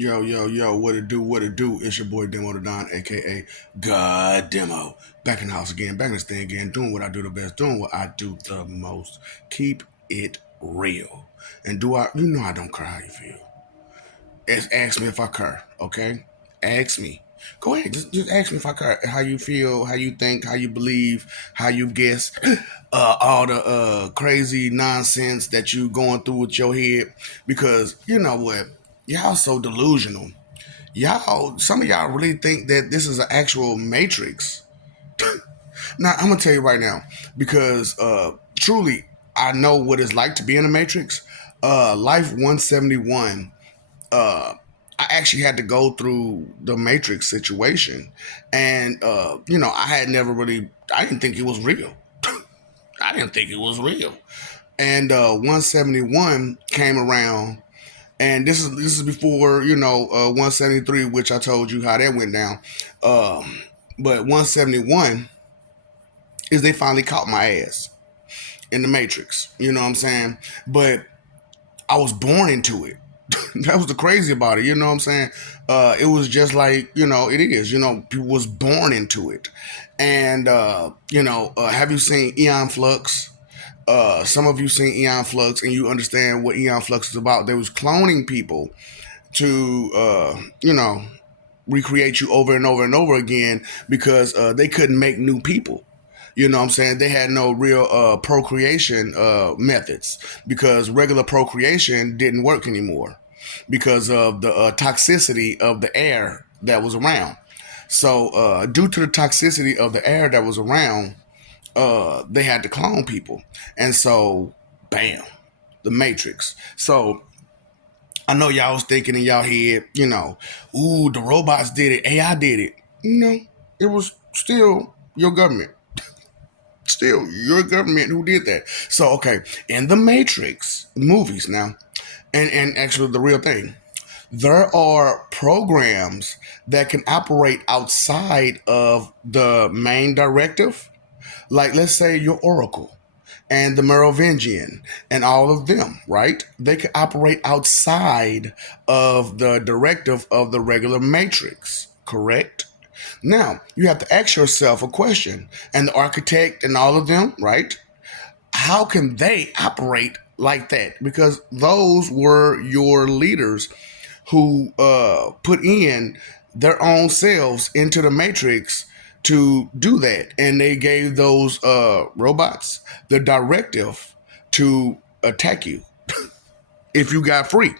Yo, yo, yo, what it do, what it do? It's your boy Demo the Don, aka God Demo. Back in the house again, back in this thing again, doing what I do the best, doing what I do the most. Keep it real. And you know I don't care how you feel. Ask me if I care, okay? Ask me. Go ahead, just ask me if I care. How you feel, how you think, how you believe, how you guess, all the crazy nonsense that you going through with your head. Because you know what? Y'all so delusional. Some of y'all really think that this is an actual matrix. Now, I'm gonna tell you right now, because truly, I know what it's like to be in a matrix. Life 171. I actually had to go through the matrix situation, and I had never really. I didn't think it was real. I didn't think it was real. And 171 came around, and this is before 173, which I told you how that went down. But 171 is they finally caught my ass in the Matrix. You know what I'm saying? But I was born into it. That was the crazy about it. You know what I'm saying? It was just like it is. People was born into it, and have you seen Eon Flux? Some of you seen Eon Flux, and you understand what Eon Flux is about. They was cloning people to recreate you over and over and over again because they couldn't make new people. You know what I'm saying? They had no real procreation methods because regular procreation didn't work anymore because of the toxicity of the air that was around. So, due to the toxicity of the air that was around, they had to clone people. And so, bam, the Matrix. So, I know y'all was thinking in y'all head, ooh, the robots did it, AI did it. No, it was still your government. Still your government who did that. So, okay, in the Matrix movies now, and actually the real thing, there are programs that can operate outside of the main directive. Like, let's say your Oracle and the Merovingian and all of them, right? They can operate outside of the directive of the regular matrix, correct? Now, you have to ask yourself a question, and the architect and all of them, right? How can they operate like that? Because those were your leaders who put in their own selves into the matrix to do that, and they gave those robots the directive to attack you if you got free.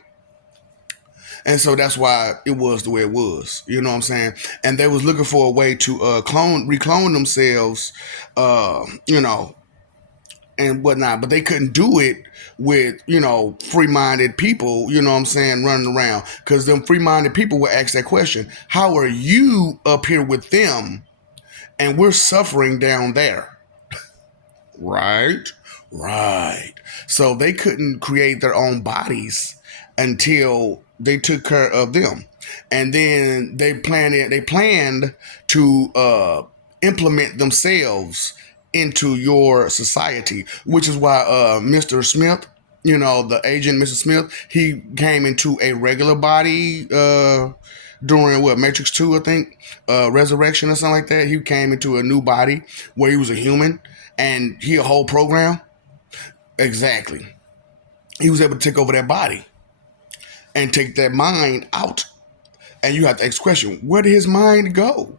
And so that's why it was the way it was. You know what I'm saying? And they was looking for a way to reclone themselves, you know, and whatnot, but they couldn't do it with free-minded people, you know what I'm saying, running around, because them free-minded people would ask that question: how are you up here with them and we're suffering down there? Right, right. So they couldn't create their own bodies until they took care of them, and then they planned to implement themselves into your society, which is why Mr. Smith, the agent Mr. Smith, he came into a regular body during what, Matrix 2, I think, Resurrection or something like that. He came into a new body where he was a human and he a whole program. Exactly. He was able to take over that body and take that mind out. And you have to ask the question, where did his mind go?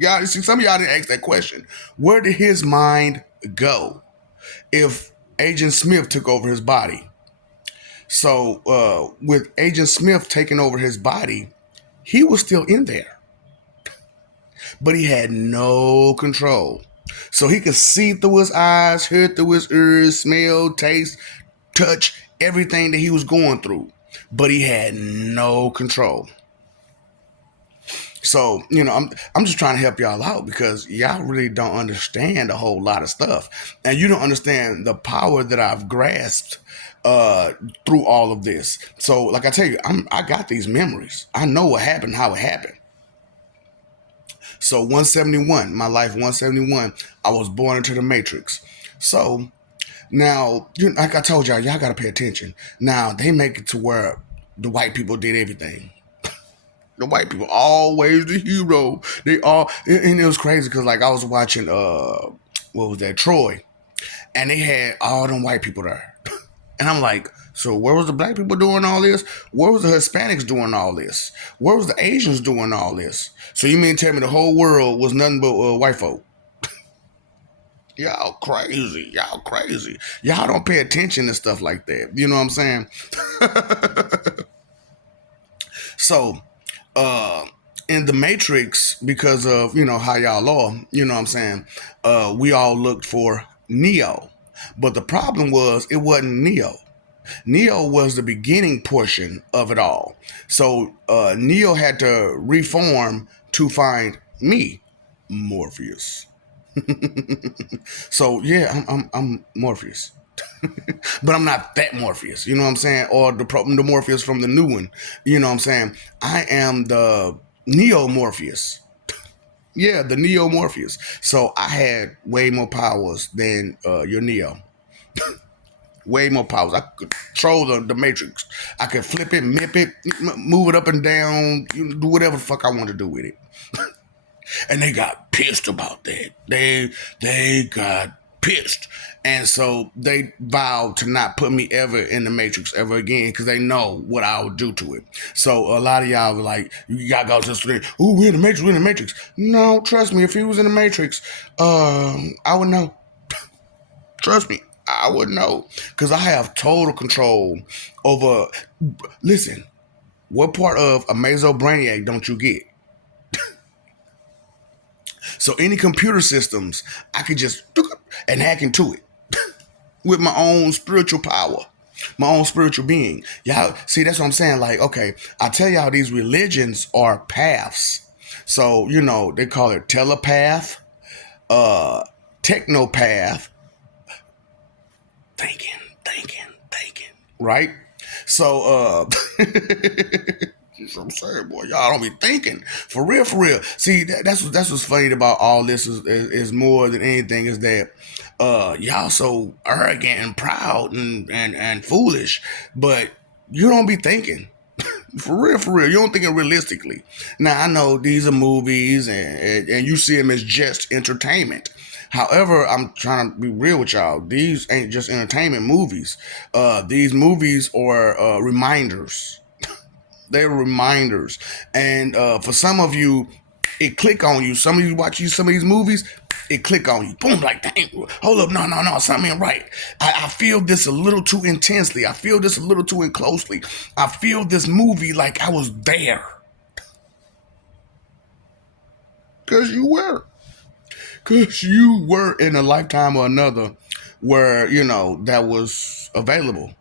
Y'all see, some of y'all didn't ask that question. Where did his mind go if Agent Smith took over his body? So with Agent Smith taking over his body, he was still in there, but he had no control. So he could see through his eyes, hear through his ears, smell, taste, touch everything that he was going through, but he had no control. So, I'm just trying to help y'all out because y'all really don't understand a whole lot of stuff. And you don't understand the power that I've grasped uh through all of this. So, like I tell you, I got these memories. I know what happened, how it happened. So 171, my life 171, I was born into the matrix. So now, like I told y'all gotta pay attention. Now they make it to where The white people did everything. The white people always the hero. They all, and it was crazy because like I was watching what was that, Troy, and they had all them white people there, and I'm like, so where was the black people doing all this? Where was the Hispanics doing all this? Where was the Asians doing all this? So you mean tell me the whole world was nothing but white folk? Y'all crazy. Y'all crazy. Y'all don't pay attention to stuff like that. You know what I'm saying? So, uh, in the Matrix, because of how y'all are, you know what I'm saying, we all looked for Neo. But the problem was it wasn't Neo. Neo was the beginning portion of it all. So Neo had to reform to find me, Morpheus. So yeah, I'm Morpheus, but I'm not that Morpheus. You know what I'm saying? Or the Morpheus from the new one. You know what I'm saying? I am the Neo Morpheus. Yeah, the Neo Morpheus. So I had way more powers than your Neo. Way more powers. I could control the Matrix. I could flip it, mip it, move it up and down, do whatever the fuck I want to do with it. And they got pissed about that. They got pissed, and so they vowed to not put me ever in the Matrix ever again because they know what I would do to it. So a lot of y'all were like, "You gotta go to the street. Ooh, we're in the Matrix. We're in the Matrix." No, trust me. If he was in the Matrix, I would know. Trust me, I would know because I have total control over. Listen, what part of Amazo Brainiac don't you get? So any computer systems, I could just and hack into it with my own spiritual power, my own spiritual being. Y'all see, that's what I'm saying. Like, okay, I tell y'all these religions are paths. So they call it telepath, uh, technopath, thinking, thinking, right? So that's what I'm saying, boy. Y'all don't be thinking for real, for real. See, that's what's funny about all this is more than anything is that y'all so arrogant and proud and foolish, but you don't be thinking. For real, for real. You don't think it realistically. Now, I know these are movies and you see them as just entertainment. However, I'm trying to be real with y'all. These ain't just entertainment movies. These movies are reminders. They're reminders. And for some of you, it click on you. Some of you watch some of these movies, it click on you. Boom, like, dang, hold up, no, something ain't right. I feel this a little too intensely. I feel this a little too closely. I feel this movie like I was there. Because you were. Because you were in a lifetime or another where, that was available.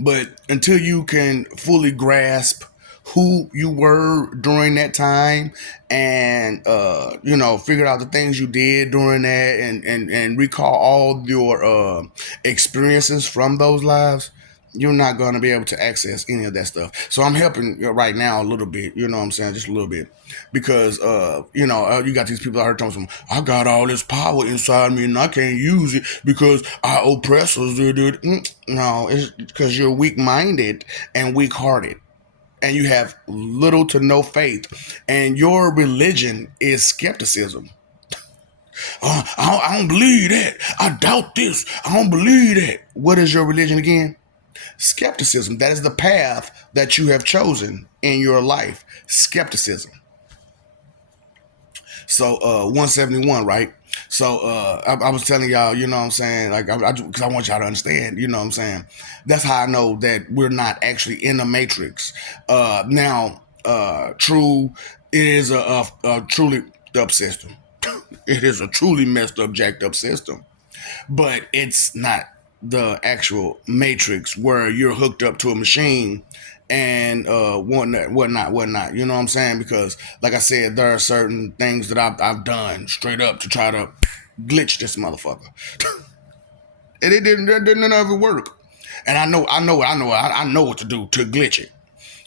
But until you can fully grasp who you were during that time and figure out the things you did during that and recall all your experiences from those lives, you're not going to be able to access any of that stuff. So I'm helping you right now a little bit, you know what I'm saying, just a little bit, because you got these people out here talking, I got all this power inside me and I can't use it because our oppressors did it. No, it's because you're weak-minded and weak-hearted, and you have little to no faith, and your religion is skepticism. I don't believe that. I doubt this. I don't believe that. What is your religion again? Skepticism. That is the path that you have chosen in your life. Skepticism. So 171, right? So I was telling y'all, you know what I'm saying? Like, because I want y'all to understand, you know what I'm saying? That's how I know that we're not actually in the matrix. True, it is a truly up system. It is a truly messed up, jacked up system. But it's not the actual matrix where you're hooked up to a machine and whatnot. You know what I'm saying? Because, like I said, there are certain things that I've done straight up to try to glitch this motherfucker, and it didn't ever work. And I know what to do to glitch it.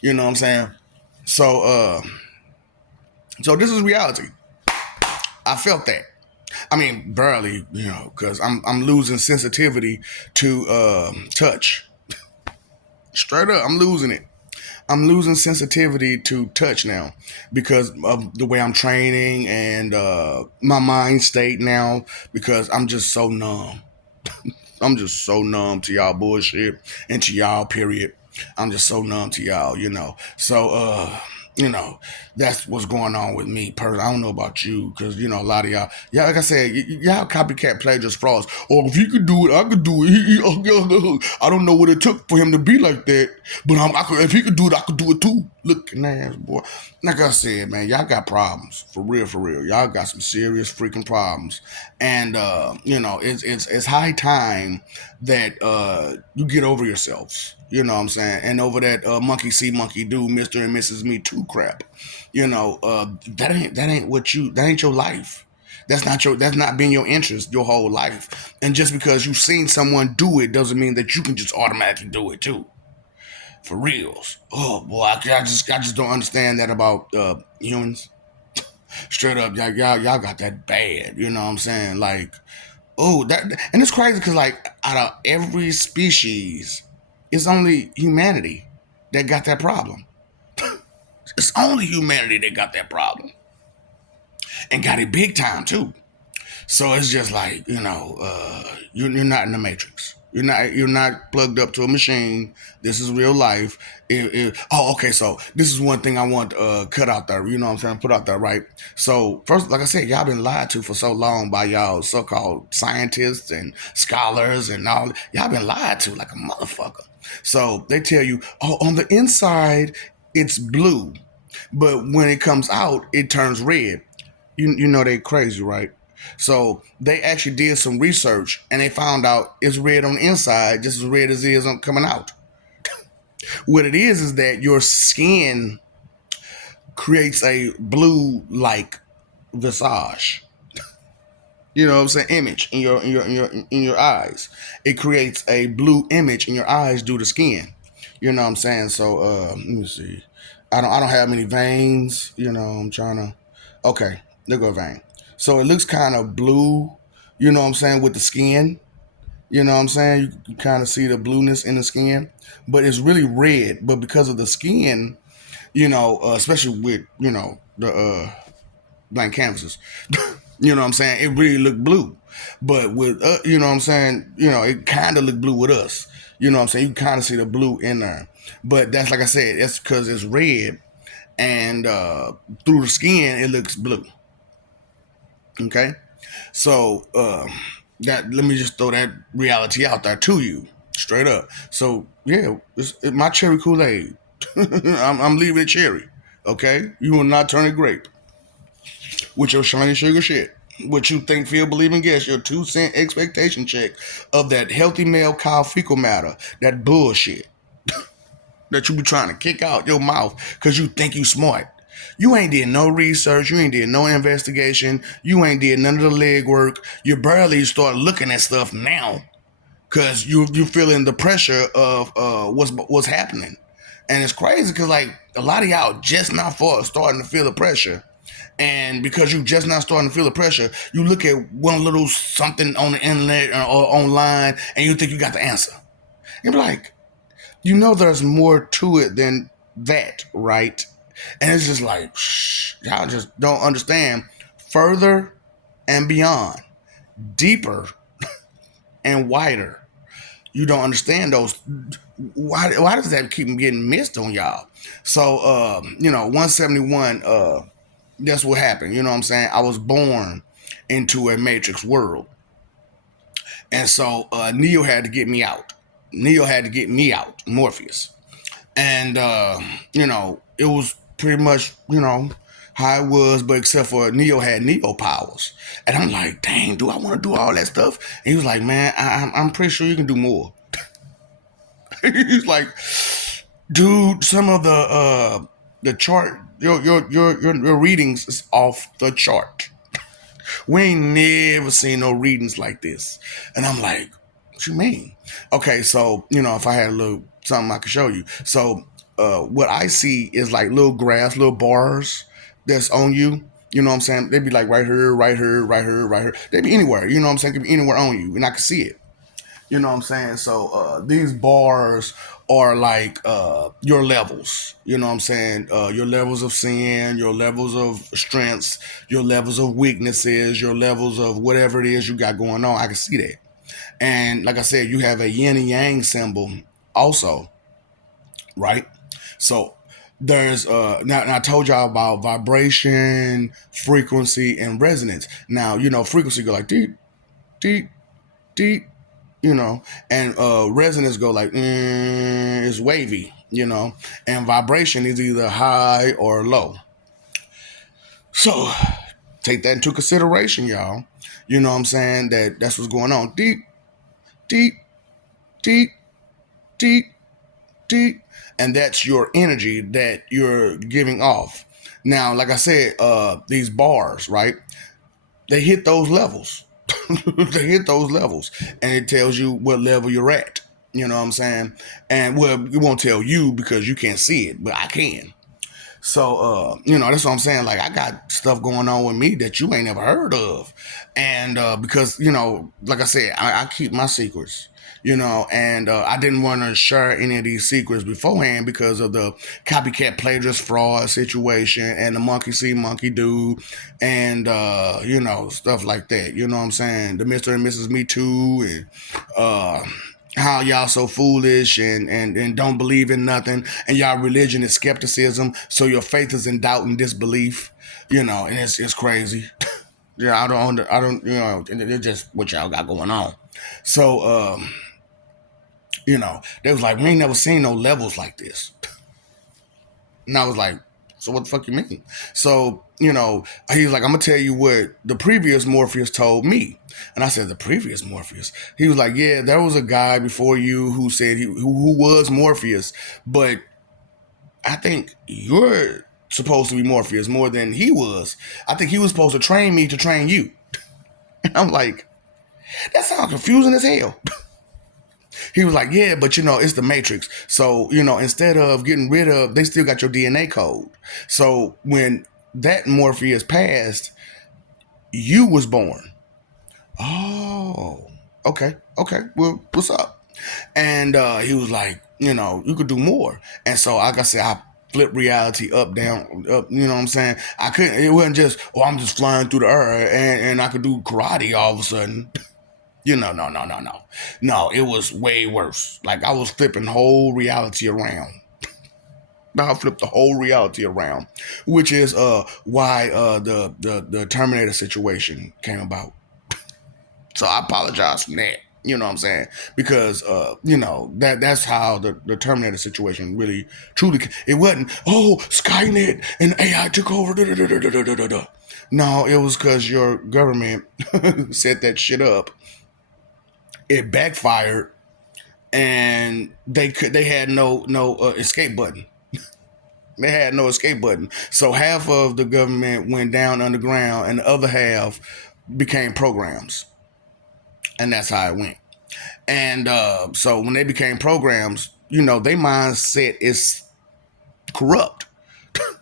You know what I'm saying? So, so this is reality. I felt that. I mean, barely, because I'm losing sensitivity to touch. Straight up, I'm losing it. I'm losing sensitivity to touch now because of the way I'm training and my mind state now because I'm just so numb. I'm just so numb to y'all bullshit and to y'all period. I'm just so numb to y'all. So you know, that's what's going on with me personally. I don't know about you, because a lot of y'all, like I said, y'all copycat plagiarists frauds. Or if he could do it, I could do it. I don't know what it took for him to be like that, but if he could do it, I could do it too. Looking ass boy. Like I said, man, y'all got problems for real, for real. Y'all got some serious freaking problems, and it's high time that you get over yourselves. You know what I'm saying? And over that monkey see, monkey do, Mr. and Mrs. Me Too crap. That ain't your life. That's not been your interest your whole life. And just because you've seen someone do it doesn't mean that you can just automatically do it too. For reals. Oh boy, I just don't understand that about humans. Straight up, y'all got that bad. You know what I'm saying? Like, oh, that, and it's crazy because like out of every species, it's only humanity that got that problem. It's only humanity that got that problem and got it big time too. So it's just like you're not in the matrix. You're not plugged up to a machine. This is real life. Okay. So this is one thing I want cut out there. You know what I'm saying? Put out there, right? So first, like I said, y'all been lied to for so long by y'all so-called scientists and scholars and all. Y'all been lied to like a motherfucker. So they tell you, oh, on the inside it's blue, but when it comes out, it turns red. You know they crazy, right? So they actually did some research and they found out it's red on the inside just as red as it is on coming out. What it is that your skin creates a blue like visage. You know what I'm saying? Image in your eyes. It creates a blue image in your eyes due to skin. You know what I'm saying? So let me see. I don't have many veins. I'm trying to. Okay, there go a vein. So it looks kind of blue. You know what I'm saying with the skin. You know what I'm saying? You kind of see the blueness in the skin, but it's really red. But because of the skin, especially with the blank canvases. You know what I'm saying? It really looked blue. But with you know what I'm saying, it kind of looked blue with us. You know what I'm saying? You kind of see the blue in there. But that's like I said, that's because it's red and through the skin it looks blue. Okay? So that let me just throw that reality out there to you. Straight up. So yeah, my cherry Kool-Aid. I'm leaving it cherry. Okay? You will not turn it grape with your shiny sugar shit. What you think, feel, believe, and guess, your 2 cent expectation check of that healthy male cow fecal matter, that bullshit that you be trying to kick out your mouth because you think you smart. You ain't did no research, you ain't did no investigation, you ain't did none of the legwork. You barely start looking at stuff now because you feeling the pressure of what's happening. And it's crazy because like a lot of y'all just not for starting to feel the pressure. And because you just not starting to feel the pressure, you look at one little something on the internet or online and you think you got the answer. You're like, there's more to it than that, right? And it's just like, shh, y'all just don't understand. Further and beyond, deeper and wider. You don't understand those. Why does that keep getting missed on y'all? So, 171, that's what happened. You know what I'm saying? I was born into a matrix world. And so Neo had to get me out. Neo had to get me out, Morpheus. And, it was pretty much, how it was, but except for Neo had Neo powers. And I'm like, dang, do I want to do all that stuff? And he was like, man, I'm pretty sure you can do more. He's like, dude, some of the chart, your readings is off the chart. We ain't never seen no readings like this. And I'm like, what you mean? Okay, so, if I had a little something I could show you. So, what I see is like little graphs, little bars that's on you. You know what I'm saying? They'd be like right here, right here, right here, right here. They'd be anywhere. You know what I'm saying? Could be anywhere on you, and I could see it. You know what I'm saying? So these bars are like your levels. You know what I'm saying? Your levels of sin, your levels of strengths, your levels of weaknesses, your levels of whatever it is you got going on. I can see that. And like I said, you have a yin and yang symbol also, right? So there's now I told y'all about vibration, frequency, and resonance. Now, frequency go like deep, deep, deep, and resonance go like it's wavy, and vibration is either high or low. So take that into consideration, y'all. You know what I'm saying? That's what's going on. Deep, deep, deep, deep, deep, and that's your energy that you're giving off. Now, like I said, these bars, right? They hit those levels. They hit those levels, and it tells you what level you're at. You know what I'm saying? And well, it won't tell you because you can't see it, but I can. So, that's what I'm saying. Like, I got stuff going on with me that you ain't never heard of. And because, like I said, I keep my secrets, and I didn't want to share any of these secrets beforehand because of the copycat plagiarist fraud situation and the monkey see, monkey do, and, stuff like that. You know what I'm saying? The Mr. and Mrs. Me Too, and, how y'all so foolish and don't believe in nothing, and y'all religion is skepticism, so your faith is in doubt and disbelief, and it's crazy. Yeah, I don't, it's just what y'all got going on. So, they was like, we ain't never seen no levels like this. And I was like, so what the fuck you mean? So, he was like, I'm gonna tell you what the previous Morpheus told me. And I said, the previous Morpheus? He was like, yeah, there was a guy before you who said who was Morpheus, but I think you're supposed to be Morpheus more than he was. I think he was supposed to train me to train you. And I'm like, that sounds confusing as hell. He was like, yeah, but it's the Matrix. So, instead of getting rid of, they still got your DNA code. So when that Morpheus passed, you was born. Oh, okay. Well, what's up? And he was like, you could do more. And so, like I said, I flip reality up, down, up. You know what I'm saying? I couldn't. It wasn't just, I'm just flying through the air and I could do karate all of a sudden. No. It was way worse. Like I was flipping whole reality around. I flipped the whole reality around, which is why the Terminator situation came about. So I apologize for that. You know what I'm saying? Because that's how the Terminator situation really truly it wasn't, Skynet and AI took over. Da, da, da, da, da, da, da. No, it was because your government set that shit up. It backfired, and they had no escape button. They had no escape button. So half of the government went down underground, and the other half became programs, and that's how it went. And so when they became programs, their mindset is corrupt.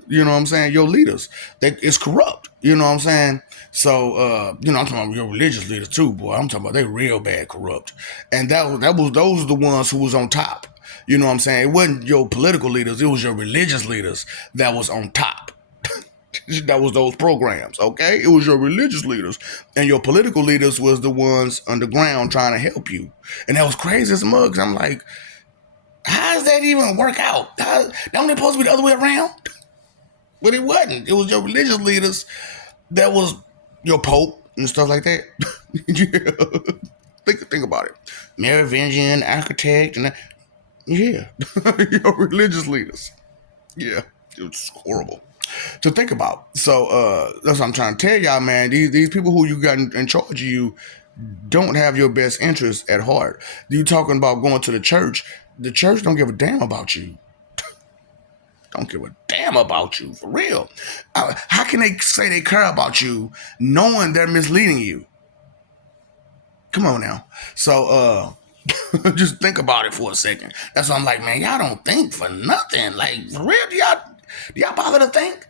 You know what I'm saying? Your leaders, it's corrupt. You know what I'm saying? So, I'm talking about your religious leaders too, boy. I'm talking about they real bad corrupt. And those are the ones who was on top. You know what I'm saying? It wasn't your political leaders, it was your religious leaders that was on top. That was those programs, okay? It was your religious leaders. And your political leaders was the ones underground trying to help you. And that was crazy as mugs. I'm like, how does that even work out? Don't they supposed to be the other way around? But it wasn't. It was your religious leaders that was your pope and stuff like that. Yeah. Think about it. Merovingian architect and yeah, your religious leaders. Yeah, it was horrible to think about. So that's what I'm trying to tell y'all, man. These people who you got in charge of you don't have your best interests at heart. You talking about going to the church? The church don't give a damn about you. Don't give a damn about you, for real. How can they say they care about you knowing they're misleading you? Come on now. So, just think about it for a second. That's why I'm like, man, y'all don't think for nothing. Like, for real, do y'all bother to think?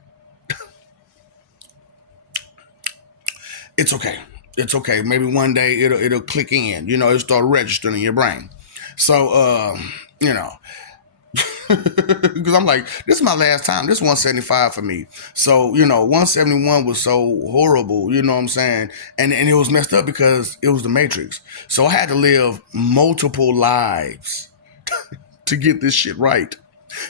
It's okay. it's okay. Maybe one day it'll click in. It'll start registering in your brain. So you know, because I'm like, this is my last time. This is 175 for me. So 171 was so horrible. You know what I'm saying? And it was messed up because it was the Matrix. So I had to live multiple lives to get this shit right.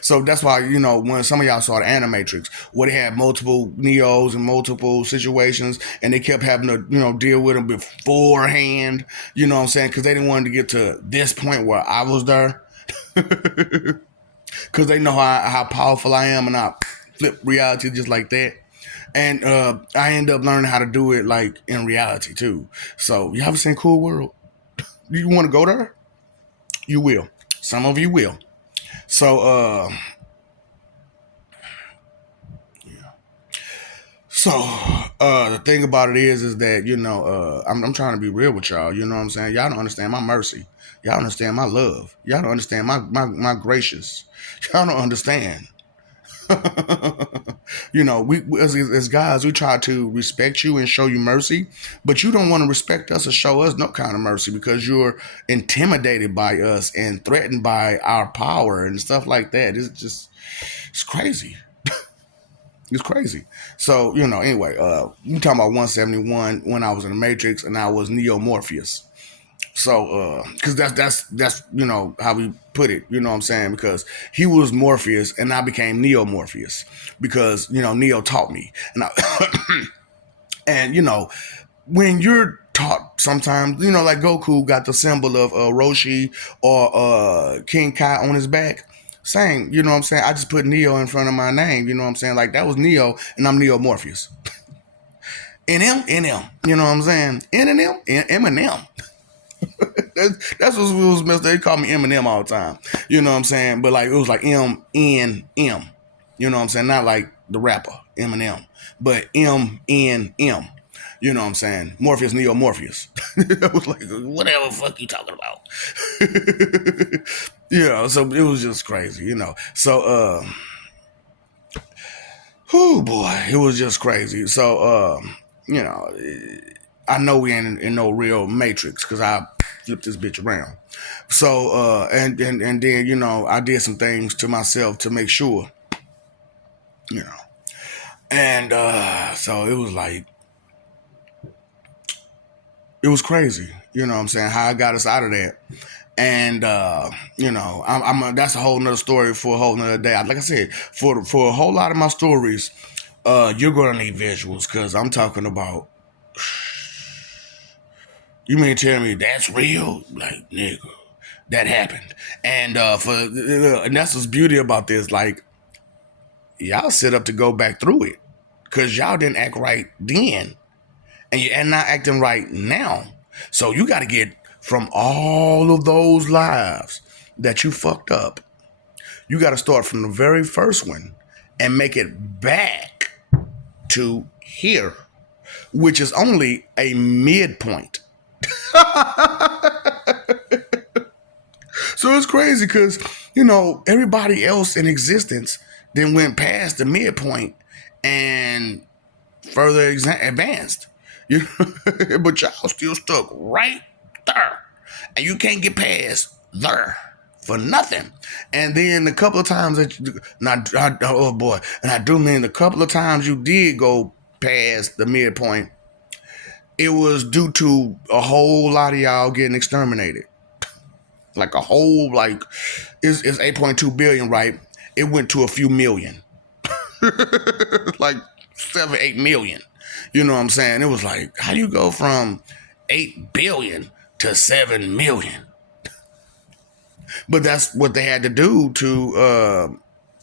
So that's why, when some of y'all saw the Animatrix, where they had multiple Neos and multiple situations, and they kept having to, deal with them beforehand, you know what I'm saying? Because they didn't want to get to this point where I was there. Because they know how powerful I am, and I flip reality just like that. And I end up learning how to do it like in reality too. So you ever seen Cool World? You want to go there? You will. Some of you will. So So the thing about it is that I'm trying to be real with y'all. You know what I'm saying? Y'all don't understand my mercy. Y'all don't understand my love. Y'all don't understand my gracious. Y'all don't understand. We as guys, we try to respect you and show you mercy, but you don't want to respect us or show us no kind of mercy because you're intimidated by us and threatened by our power and stuff like that. It's crazy. It's crazy. So, anyway, you talking about 171 when I was in the Matrix and I was Neo Morpheus. So, because that's how we put it. You know what I'm saying? Because he was Morpheus and I became Neo Morpheus because Neo taught me, and when you're taught sometimes, like Goku got the symbol of Roshi or King Kai on his back. Same, you know what I'm saying? I just put Neo in front of my name, you know what I'm saying? Like that was Neo and I'm Neo Morpheus. NM, you know what I'm saying? NM, Eminem. That's what was messed up. They call me Eminem all the time. You know what I'm saying? But like it was like M. You know what I'm saying? Not like the rapper, Eminem, but M. You know what I'm saying? Morpheus, Neo Morpheus. I was like, whatever the fuck you talking about. So it was just crazy, So oh boy, it was just crazy. So you know, I know we ain't in no real matrix because I flipped this bitch around. So and then I did some things to myself to make sure, you know. And so it was like it was crazy, you know what I'm saying, how I got us out of that. And that's a whole nother story for a whole nother day. Like I said, for a whole lot of my stories, you're gonna need visuals because I'm talking about. You mean tell me that's real? Like nigga, that happened. And and that's what's beauty about this. Like y'all set up to go back through it because y'all didn't act right then, and you're not acting right now. So you got to get from all of those lives that you fucked up. You got to start from the very first one and make it back to here, which is only a midpoint. So it's crazy because, everybody else in existence then went past the midpoint and further advanced. But y'all still stuck right there. And you can't get past there for nothing. And then a couple of times that oh boy, and I do mean the couple of times you did go past the midpoint, it was due to a whole lot of y'all getting exterminated. Like a whole, like, it's 8.2 billion, right? It went to a few million. Like 7, 8 million. You know what I'm saying? It was like, how do you go from 8 billion to 7 million? But that's what they had to do to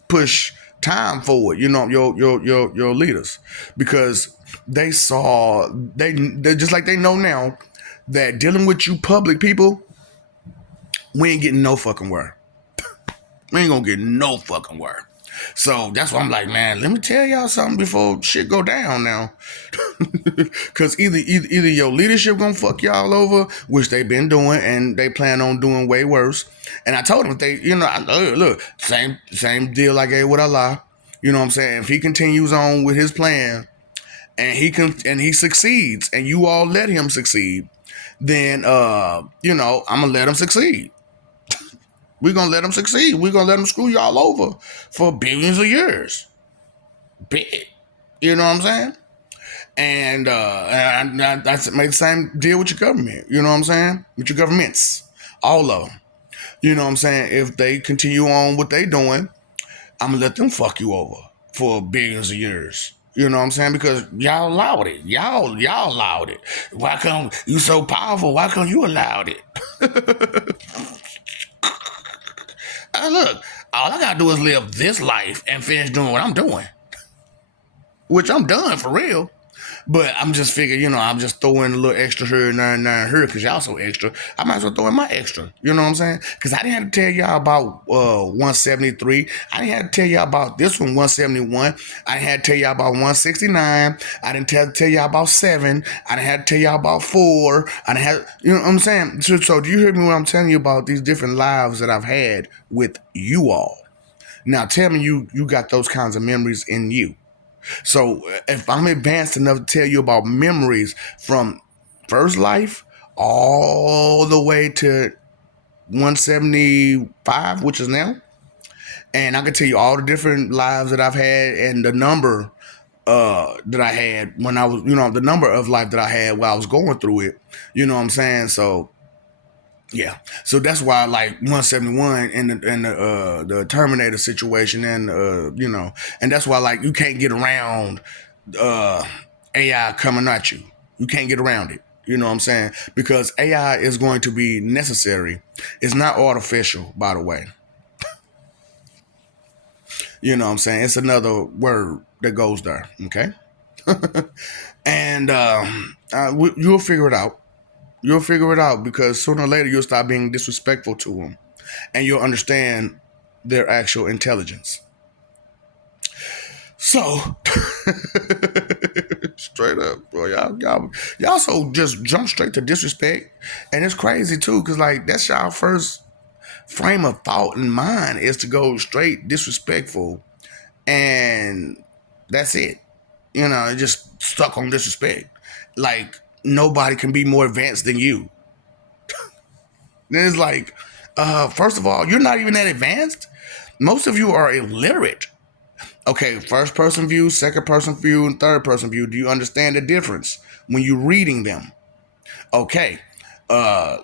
push time forward, your leaders. Because they saw, they just like they know now that dealing with you public people, we ain't getting no fucking where. We ain't gonna get no fucking where. So that's why I'm like, man, let me tell y'all something before shit go down now. Cause either your leadership gonna fuck y'all over, which they've been doing, and they plan on doing way worse. And I told them look, same deal I gave with Allah. You know what I'm saying? If he continues on with his plan, and he succeeds, and you all let him succeed, then I'm gonna let him succeed. We're gonna let him succeed. We're gonna let him screw y'all over for billions of years. Big. You know what I'm saying? And that's make the same deal with your government. You know what I'm saying? With your governments, all of them. You know what I'm saying? If they continue on what they doing, I'm gonna let them fuck you over for billions of years. You know what I'm saying? Because y'all allowed it. Y'all allowed it. Why come you so powerful? Why come you allowed it? Look, all I gotta do is live this life and finish doing what I'm doing, which I'm done for real. But I'm just figuring, I'm just throwing a little extra here and there and there here because y'all so extra. I might as well throw in my extra. You know what I'm saying? Because I didn't have to tell y'all about 173. I didn't have to tell y'all about this one, 171. I didn't have to tell y'all about 169. I didn't have to tell y'all about 7. I didn't have to tell y'all about 4. I didn't have, you know what I'm saying? So do you hear me when I'm telling you about these different lives that I've had with you all? Now tell me you got those kinds of memories in you. So if I'm advanced enough to tell you about memories from first life all the way to 175, which is now, and I can tell you all the different lives that I've had and the number that I had when I was, the number of life that I had while I was going through it. You know what I'm saying? So yeah, so that's why like 171 and the Terminator situation and and that's why like you can't get around uh AI coming at you. You can't get around it. You know what I'm saying? Because AI is going to be necessary. It's not artificial, by the way. You know what I'm saying? It's another word that goes there. Okay, and you'll figure it out. You'll figure it out because sooner or later you'll stop being disrespectful to them, and you'll understand their actual intelligence. So, straight up, bro, y'all so just jump straight to disrespect, and it's crazy too, cause like that's y'all first frame of thought and mind is to go straight disrespectful, and that's it. It just stuck on disrespect. Like nobody can be more advanced than you. Then it's like, first of all, you're not even that advanced. Most of you are illiterate. Okay, first person view, second person view, and third person view. Do you understand the difference when you're reading them? Okay. Uh,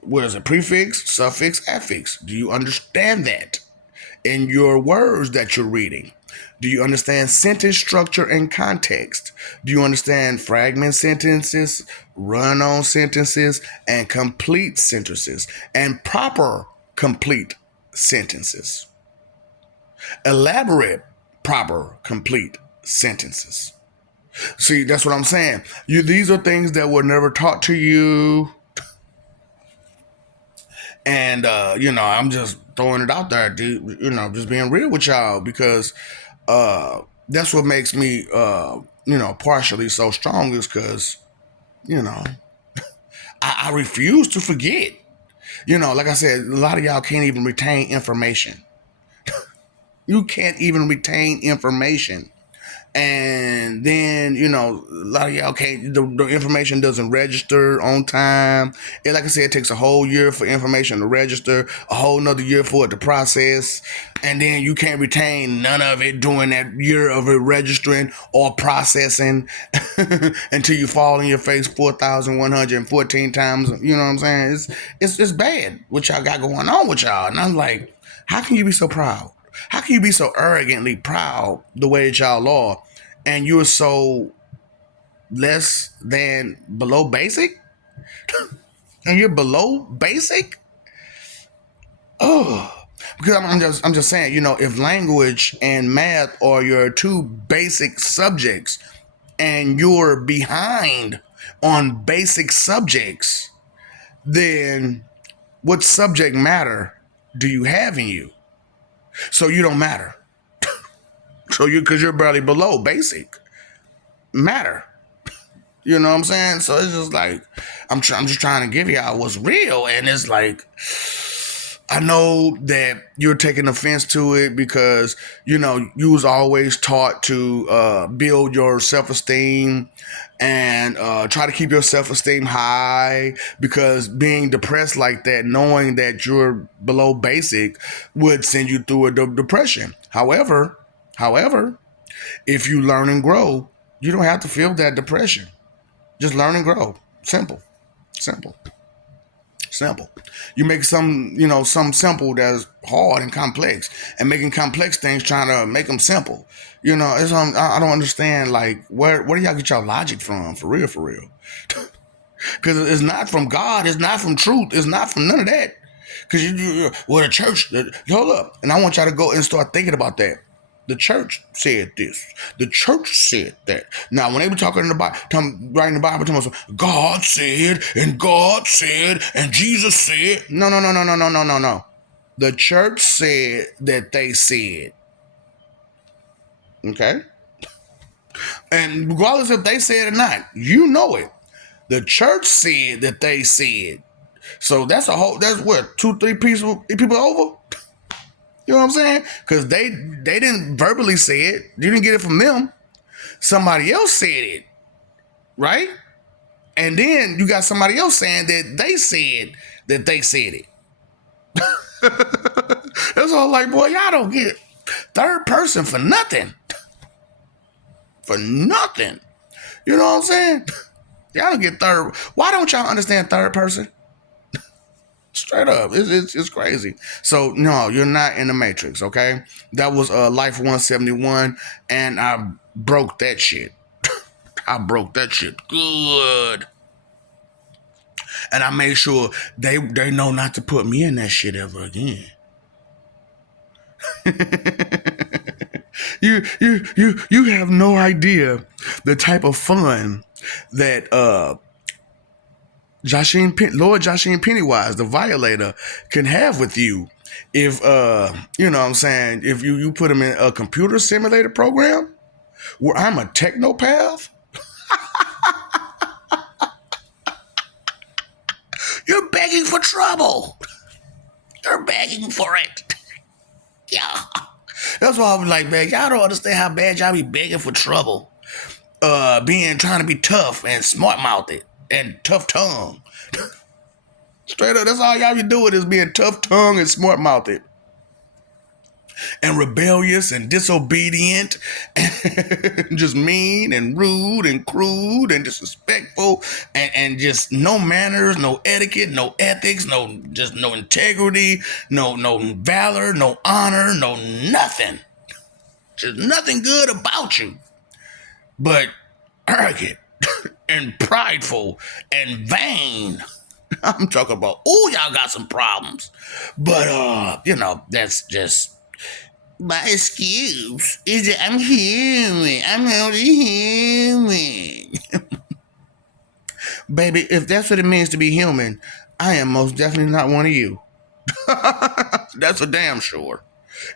what is it? Prefix, suffix, affix. Do you understand that in your words that you're reading? Do you understand sentence structure and context? Do you understand fragment sentences, run on sentences, and complete sentences, and proper complete sentences? Elaborate, proper, complete sentences. See, that's what I'm saying. These are things that were never taught to you, and I'm just throwing it out there, dude. Just being real with y'all because that's what makes me, partially so strong is because you know I refuse to forget. Like I said, a lot of y'all can't even retain information. You can't even retain information. And then a lot of y'all can't, the information doesn't register on time. And like I said, it takes a whole year for information to register, a whole nother year for it to process, and then you can't retain none of it during that year of it registering or processing until you fall in your face 4,114 times. You know what I'm saying? It's bad what y'all got going on with y'all. And I'm like, how can you be so proud? How can you be so arrogantly proud the way that y'all are, and you're so less than below basic? And you're below basic? Oh, because I'm just saying, if language and math are your two basic subjects, and you're behind on basic subjects, then what subject matter do you have in you? So you don't matter. So because you're barely below basic matter. You know what I'm saying? So it's just like I'm just trying to give y'all what's real, and it's like I know that you're taking offense to it because you was always taught to build your self esteem and try to keep your self esteem high because being depressed like that, knowing that you're below basic, would send you through a depression. However, if you learn and grow, you don't have to feel that depression. Just learn and grow. Simple, simple. Simple. You make some simple that's hard and complex, and making complex things trying to make them simple. I don't understand. Like, where do y'all get your logic from? For real, for real. Because it's not from God. It's not from truth. It's not from none of that. Because well, the church. Hold up, and I want y'all to go and start thinking about that. The church said this. The church said that. Now, when they were talking in the Bible, writing the Bible, telling us, God said, and Jesus said. No, no, no, no, no, no, no, no, no. The church said that they said. Okay? And regardless if they said it or not, you know it. The church said that they said. So that's what, two, three people over? You know what I'm saying? Because they didn't verbally say it. You didn't get it from them. Somebody else said it, right? And then you got somebody else saying that they said it. That's all like, boy, y'all don't get third person for nothing. For nothing. You know what I'm saying? Y'all don't get third. Why don't y'all understand third person? Straight up, it's crazy. So no, you're not in the Matrix, okay? That was Life 171, and I broke that shit. I broke that shit good, and I made sure they know not to put me in that shit ever again. You have no idea the type of fun that Lord Joshine Pennywise, the Violator, can have with you if you know what I'm saying, if you put him in a computer simulator program where I'm a technopath. You're begging for trouble. You're begging for it. Yeah. That's why I was like, man, y'all don't understand how bad y'all be begging for trouble. Trying to be tough and smart mouthed and tough tongue. Straight up, that's all y'all be doing is being tough tongue and smart mouthed. And rebellious and disobedient and just mean and rude and crude and disrespectful and just no manners, no etiquette, no ethics, no integrity, no valor, no honor, no nothing. Just nothing good about you. But arrogant and prideful and vain. I'm talking about, y'all got some problems. But that's just my excuse is that I'm human. I'm only human. Baby, if that's what it means to be human, I am most definitely not one of you. That's a damn sure.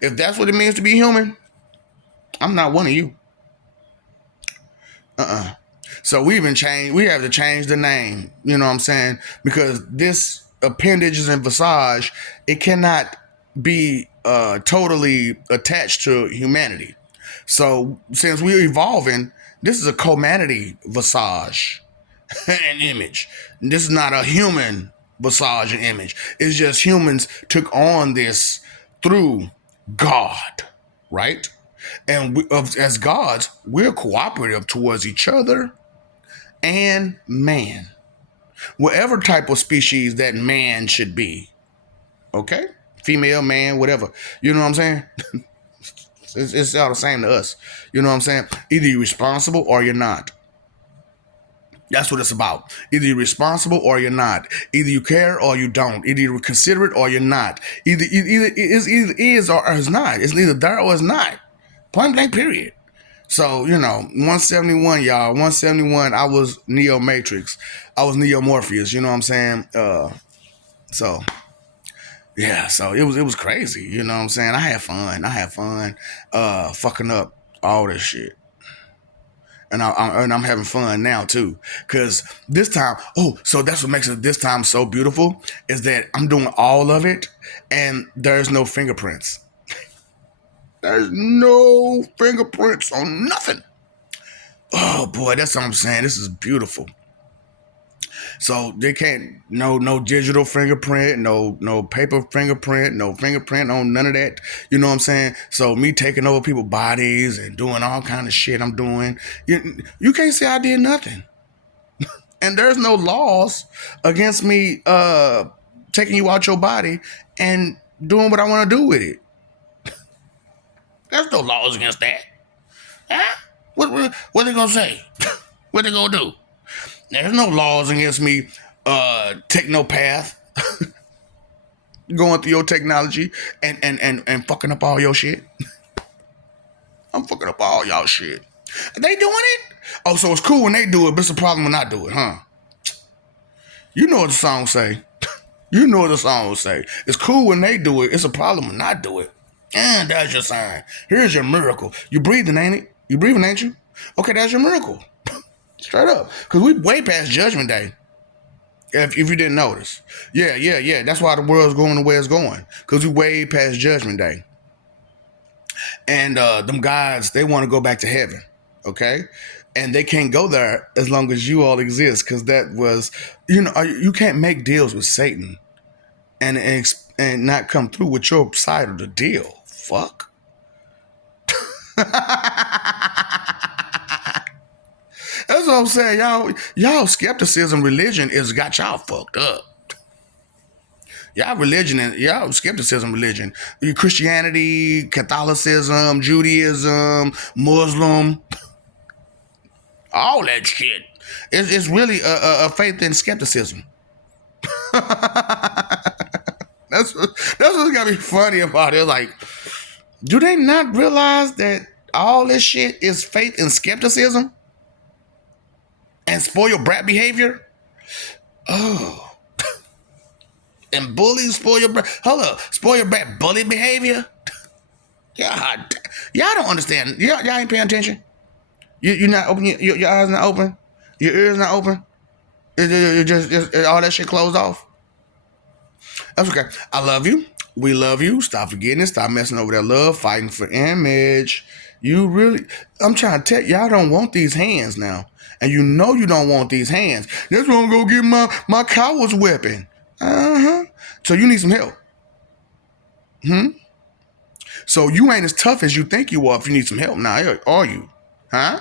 If that's what it means to be human, I'm not one of you. So we have to change the name, you know what I'm saying? Because this appendages and visage, it cannot be totally attached to humanity. So since we're evolving, this is a comanity visage and image. This is not a human visage and image. It's just humans took on this through God, right? And as gods, we're cooperative towards each other and man, whatever type of species that man should be. Okay, female, man, whatever. You know what I'm saying? It's all the same to us. You know what I'm saying? Either you're responsible or you're not. That's what it's about. Either you're responsible or you're not. Either you care or you don't. Either you're considerate or you're not. Either is or is not. It's neither there or it's not. Point blank. Period. So 171, y'all. 171. I was Neo Matrix. I was Neo Morpheus. You know what I'm saying? So yeah. So it was crazy. You know what I'm saying? I had fun. Fucking up all this shit. and I'm having fun now too. Cause this time, oh, so that's what makes it this time so beautiful is that I'm doing all of it, and there's no fingerprints. There's no fingerprints on nothing. Oh boy, that's what I'm saying. This is beautiful. So they can't no digital fingerprint, no paper fingerprint, no fingerprint on none of that. You know what I'm saying? So me taking over people's bodies and doing all kind of shit I'm doing, you can't say I did nothing. And there's no laws against me taking you out your body and doing what I want to do with it. There's no laws against that. Huh? What they gonna say? What they gonna do? There's no laws against me technopath going through your technology and fucking up all your shit. I'm fucking up all y'all shit. They doing it? Oh, so it's cool when they do it, but it's a problem when I do it, huh? You know what the song say. You know what the song will say. It's cool when they do it. It's a problem when I do it. And that's your sign. Here's your miracle. You breathing, ain't it? You breathing, ain't you? Okay, that's your miracle. Straight up. Because we way past Judgment Day. If you didn't notice. Yeah. That's why the world's going the way it's going. Because we way past Judgment Day. And them guys, they want to go back to heaven. Okay? And they can't go there as long as you all exist. Because that was, you can't make deals with Satan and not come through with your side of the deal. Fuck. That's what I'm saying. Y'all skepticism religion is got y'all fucked up. Y'all religion and y'all skepticism religion. Christianity, Catholicism, Judaism, Muslim, all that shit. It's really a faith in skepticism. That's what's gotta be funny about it. Like, do they not realize that all this shit is faith in skepticism and spoil brat behavior? Oh, and bullies spoil your brat. Hold up, spoil your brat bully behavior. God, y'all don't understand. Y'all ain't paying attention. You're not open. Your eyes not open. Your ears not open. You just all that shit closed off. That's okay. I love you. We love you. Stop forgetting it. Stop messing over that love, fighting for image. I'm trying to tell y'all don't want these hands now. And you know you don't want these hands. That's why I'm going to get my coward's weapon. Uh-huh. So you need some help. So you ain't as tough as you think you are if you need some help now, are you? Huh?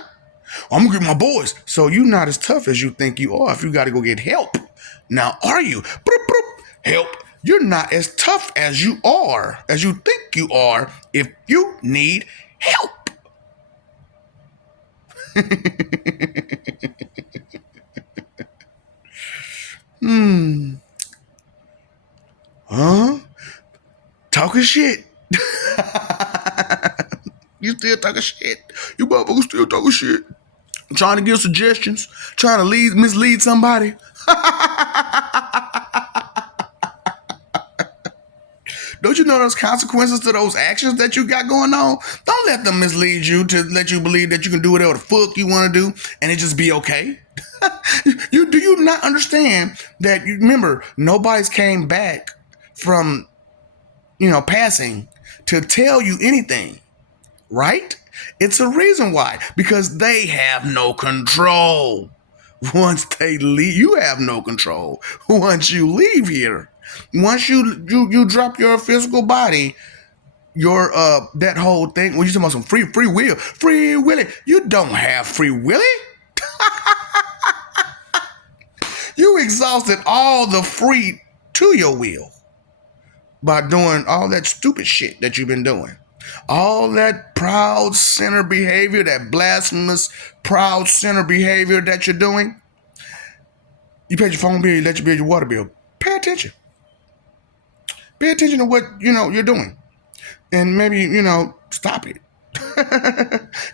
I'm going to get my boys. So you not as tough as you think you are if you got to go get help. Now, are you? Help. You're not as tough as you think you are if you need help. Huh? Talking shit. You still talking shit. You motherfuckers still talking shit. Trying to give suggestions. Trying to mislead somebody. Don't you know there's consequences to those actions that you got going on? Don't let them mislead you to let you believe that you can do whatever the fuck you want to do and it just be okay. Do you not understand that? Remember, nobody's came back from passing to tell you anything, right? It's a reason why, because they have no control. Once they leave, you have no control. Once you leave here, once you drop your physical body, your that whole thing. When you talking about some free willy, you don't have free willy. You exhausted all the free to your will by doing all that stupid shit that you've been doing. All that proud sinner behavior, that blasphemous proud sinner behavior that you're doing. You paid your phone bill, you let your bill, your water bill. Pay attention. Pay attention to what you're doing. And maybe, stop it.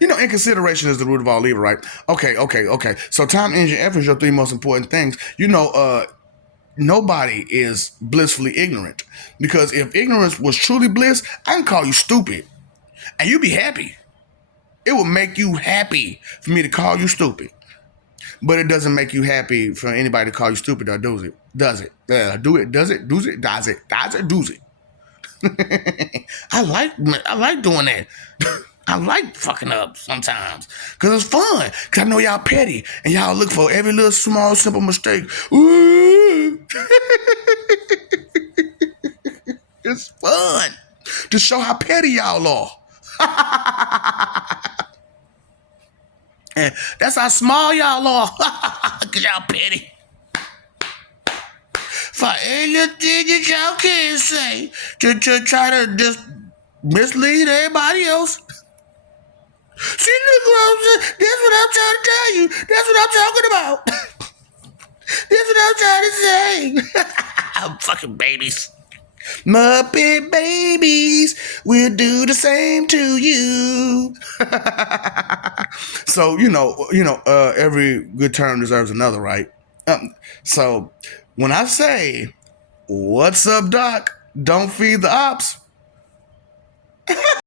Inconsideration is the root of all evil, right? Okay. So time, energy, effort is your three most important things. Nobody is blissfully ignorant. Because if ignorance was truly bliss, I can call you stupid. And you'd be happy. It will make you happy for me to call you stupid. But it doesn't make you happy for anybody to call you stupid or does it? Does it? Do it? Does it? Does it? Does it? Does it? Does it? I like doing that. I like fucking up sometimes because it's fun. Because I know y'all petty and y'all look for every little small simple mistake. Ooh. It's fun to show how petty y'all are. And that's how small y'all are. Because y'all petty. For anything that y'all can say to try to just mislead everybody else. See, look what I'm saying. That's what I'm trying to tell you. That's what I'm talking about. That's what I'm trying to say. I'm fucking babies. Muppet babies will do the same to you. So every good term deserves another, right? So when I say, "What's up, Doc? Don't feed the ops,"